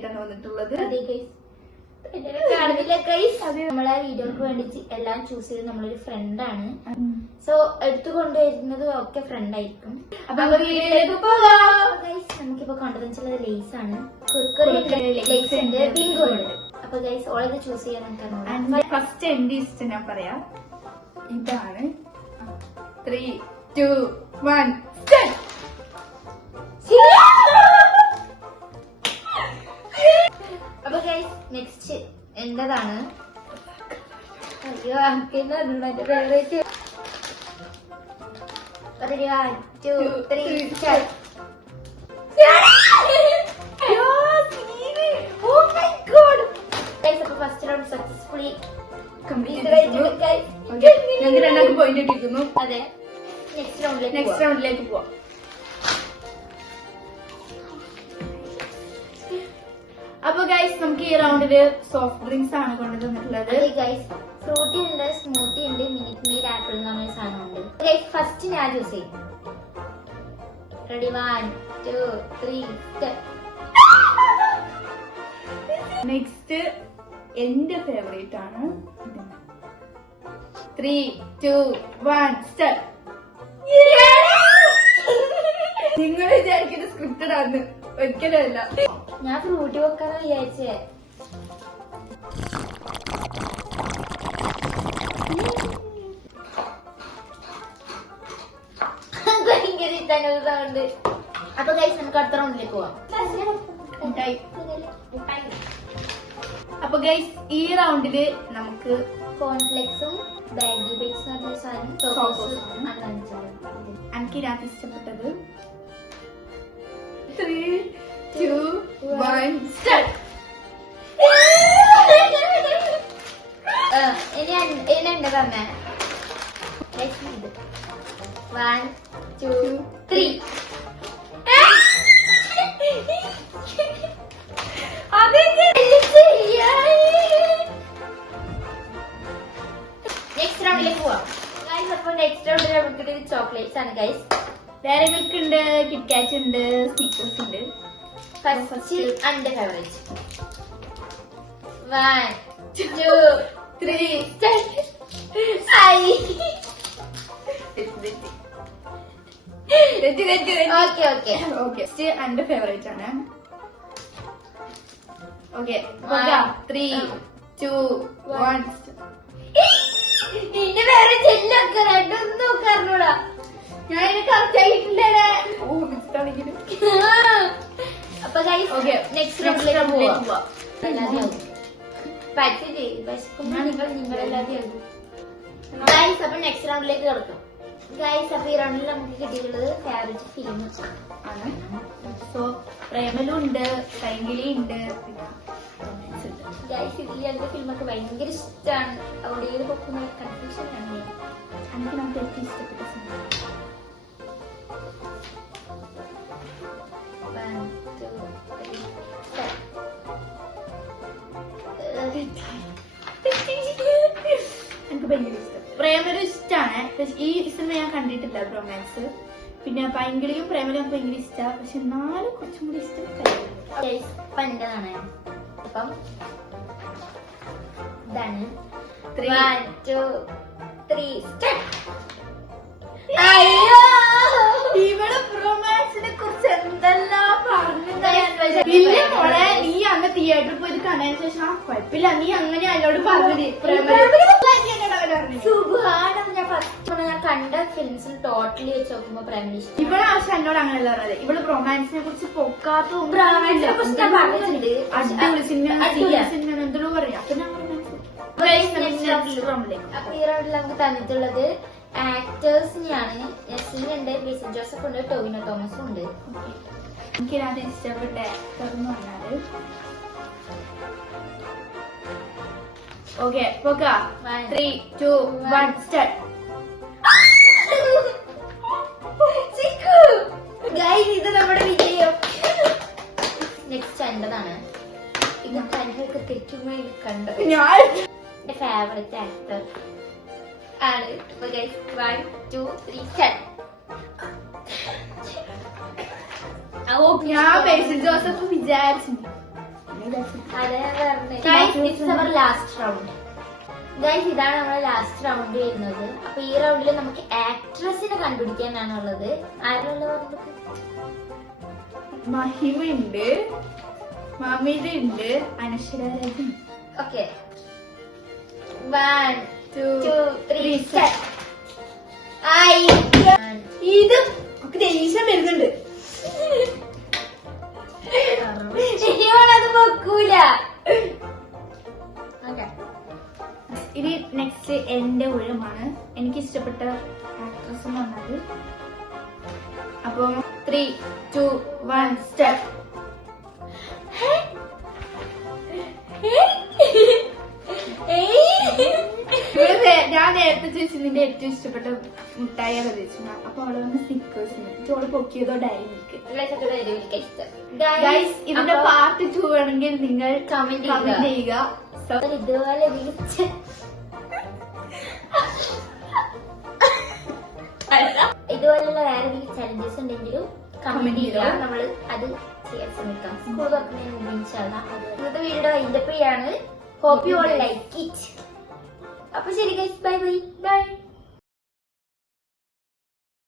ആയിട്ടാണ് വന്നിട്ടുള്ളത്. നമ്മളെ വീഡിയോക്ക് വേണ്ടി എല്ലാം ചൂസ് ചെയ്ത് നമ്മളൊരു ഫ്രണ്ടാണ്. സോ എടുത്തുകൊണ്ടുവരുന്നത് ഒക്കെ ഫ്രണ്ട് ആയിരിക്കും. നമുക്കിപ്പോ കൊണ്ടുവന്നിട്ടുള്ളത് ലേസ് ആണ്. ലേസ് ഉണ്ട്, പിങ്കും ഉണ്ട്. അപ്പൊ ഗൈസ് ഓളത് ചൂസ് ചെയ്യാൻ നമുക്ക് ഫസ്റ്റ് എന്റെ ഇഷ്ടം ഞാൻ പറയാം. ഇതാണ് 3, 2, 1 start. അപ്പൊ ഗൈസ് നെക്സ്റ്റ് എന്റേതാണ്. അയ്യോ എന്റെ favourite. 1, 2, 3 start. First round successfully ഞങ്ങൾ രണ്ടാൾക്ക് പോയിന്റ് ഇട്ടിരിക്കുന്നു. അതെ, നെക്സ്റ്റ് റൗണ്ടിലേക്ക് പോവാം. അപ്പൊ ഗൈസ് നമുക്ക് ഈ റൗണ്ടില് സോഫ്റ്റ് ഡ്രിങ്ക്സ് ആണ് കൊണ്ടുവന്നിട്ടുള്ളത്. ഗൈസ് ഫ്രൂട്ടി ഉണ്ട്, സ്മൂത്തി ഉണ്ട്, മിനിറ്റ് മെയ്ഡ് ആപ്പിൾ എന്ന് പറഞ്ഞ സാധനമുണ്ട്. ഗൈസ് ഫസ്റ്റ് ഞാൻ ചൂസ് ചെയ്യും. റെഡി 1, 2, 3 നെക്സ്റ്റ് എന്റെ ഫേവറേറ്റ് ആണ്. 3, 2, 1 start. നിങ്ങൾ വിചാരിക്കുന്നത് സ്ക്രിപ്റ്റഡ് ആണ്, ഒരിക്കലല്ല. ഞാൻ ഫ്രൂട്ടി വെക്കാന്ന് വിചാരിച്ചേ. അപ്പൊ ഗൈസ് നമുക്ക് അടുത്ത റൗണ്ടിലേക്ക് പോവാം. അപ്പൊ ഗൈസ് ഈ റൗണ്ടില് നമുക്ക് കോൺഫ്ലെക്സും ബാഗി ബേക്സ് എന്ന് പറഞ്ഞ സാധനം എനിക്ക് രാത്രി ഇഷ്ടപ്പെട്ടത്. 3, 2, 1 start. ഇനി എന്റെ പറഞ്ഞേ. 1, 2, 3 നെക്സ്റ്റ് റൗണ്ടിലേക്ക് പോവാം. ഗൈസ് അപ്പൊ നെക്സ്റ്റ് റൗണ്ടിൽ നമുക്ക് ചോക്ലേറ്റ്സ് ആണ് ഗൈസ്. ഡയറി മിൽക്ക് ഉണ്ട്, കിറ്റ്കാറ്റ് ഉണ്ട്, സ്നിക്കേഴ്സ് ഉണ്ട്. ഫസ്റ്റ് എന്റെ ഫേവറേറ്റ്. 1, 2, 3 എന്റെ ഫേവറേറ്റ് ആണ്. ഓക്കെ 3, 2, 1 നിന്റെ വേറെ ചെല്ലൊക്കെ രണ്ടൊന്നും പറഞ്ഞൂടാ. ഞാൻ കറക്റ്റ് ആയിട്ടില്ലേ. അപ്പൊ ഗൈസ് നെക്സ്റ്റ് റൗണ്ടിലേക്ക് പോവാം. നിങ്ങളെല്ലാതെയും ഗൈസ് അപ്പൊ നെക്സ്റ്റ് റൗണ്ടിലേക്ക് കിടക്കും. ഗൈസ് അപ്പൊ ഈ റൗണ്ടിൽ നമുക്ക് കിട്ടിയിട്ടുള്ളത് ഫേവറേറ്റ് ഫിലിം ആണ്. സോ പ്രേമലും ഉണ്ട്, സൈങ്കിളി ഉണ്ട്, ഗൈസ് ഈ രണ്ട് ഫിലിമൊക്കെ ഭയങ്കര ഇഷ്ടമാണ്. അവിടെ ഏത് പൊക്കുന്ന കൺഫ്യൂഷൻ ആണ്. എനിക്ക് നമുക്ക് ഏറ്റവും ഇഷ്ടപ്പെട്ട സിനിമ 1, 2, 3 എനിക്ക് ഭയങ്കര ഇഷ്ടം. പ്രേമലും ഇഷ്ടമാണ്, പക്ഷെ ഈ സിനിമ ഞാൻ കണ്ടിട്ടില്ല റൊമാൻസ്. പിന്നെ പൈങ്കിളിയും പ്രേമലും എനിക്ക് ഭയങ്കര ഇഷ്ടമാണ്, പക്ഷെ എന്നാലും കുറച്ചും കൂടി ഇഷ്ടം പണ്ടതാണ്. അപ്പം ഇതാണ് 1, 2, 3 അയ്യോ ഇവിടെ റൊമാൻസിനെ കുറിച്ച് എന്തെല്ലാം പറഞ്ഞു. നീ അന്ന് തിയേറ്ററിൽ പോയി കാണാൻ ശേഷം കുഴപ്പമില്ല, നീ അങ്ങനെ എന്നോട് പറഞ്ഞു. ഞാൻ കണ്ട ഫിലിംസിൽ ടോട്ടലി വെച്ച് നോക്കുമ്പോ പ്രേമം ഇഷ്ടം. ഇവിടെ ആവശ്യം എന്നോട് അങ്ങനെയല്ല പറഞ്ഞത്. ഇവിടെ റൊമാൻസിനെ കുറിച്ച് പൊക്കാത്ത അടിപൊളി സിനിമ എന്തോ പറയാം. അപ്പൊ ഈ റൗണ്ടിൽ നമുക്ക് തന്നിട്ടുള്ളത് ആക്ടേഴ്സിനെയാണ്. നസ്ലിൻ ഉണ്ട്, ബേസിൽ ജോസഫ് ഉണ്ട്, ടോവിനോ തോമസും ഉണ്ട്. എനിക്ക് അത് ഇഷ്ടപ്പെട്ട ആക്ടർ എന്ന് പറഞ്ഞാല് ഓക്കെ 3, 2, 1 start. ഇത് നമ്മുടെ വിജയം. നെക്സ്റ്റ് എന്റേതാണ്. ഇത് കണ്ണൊക്കെ തെറ്റുമ്പോ ഇത് കണ്ടു. എന്റെ ഫേവറേറ്റ് ആക്ടർ ആണ്. 1, 2, 3 start. ഞാൻ ബേസിൽ ജോസഫ് വിചാരിച്ചു. അതെ ഞാൻ പറഞ്ഞത്. Guys, this is our last round. Guys, ഇതാണ് നമ്മുടെ ലാസ്റ്റ് റൗണ്ട് വരുന്നത്. അപ്പൊ ഈ റൗണ്ടിൽ നമുക്ക് ആക്ട്രസിനെ കണ്ടുപിടിക്കാനാണുള്ളത്. ആരാണല്ലോ പറഞ്ഞത്? മഹിമയുണ്ട്, മമിത ഉണ്ട്, അനശ്വര രാജ്. Okay 1 2 3 start. ഇത് ഒക്കെ ദേഷ്യം വരുന്നുണ്ട്. ഇനിയോളത് വെക്കൂല. ഇനി നെക്സ്റ്റ് എന്റെ ഊഴമാണ്. എനിക്ക് ഇഷ്ടപ്പെട്ട ആക്ട്രസ് എന്ന് പറഞ്ഞത്. അപ്പൊ 3 2 1 സ്റ്റെപ്പ്. ഞാൻ നേരത്തെ ചോദിച്ചു നിന്റെ ഏറ്റവും ഇഷ്ടപ്പെട്ട മുട്ടായി ചോദിച്ചു. അപ്പൊ അവള് വന്ന് സ്റ്റിക്കേഴ്സിന് ചോള് പൊക്കിയതോ ഡയറി മിൽക്ക്. ഇതിന്റെ പാർട്ട് 2 വേണമെങ്കിൽ നിങ്ങൾ കമന്റ് ചെയ്യുക. ഇതുപോലെ വിളിച്ച ഇതുപോലുള്ള വേറെ ചലഞ്ചസ് ഉണ്ടെങ്കിലും കമന്റ് ചെയ്യുക. നമ്മൾ അത് ചെയ്യാൻ ശ്രമിക്കാം. സ്കൂൾ തുറക്കുന്നതിന് മുമ്പ് ഇന്നത്തെ വീഡിയോ വൈൻഡപ്പ് ചെയ്യാണ്. Hope you all like it. അപ്പൊ ശരി ഗൈസ്, ബൈ ബൈ.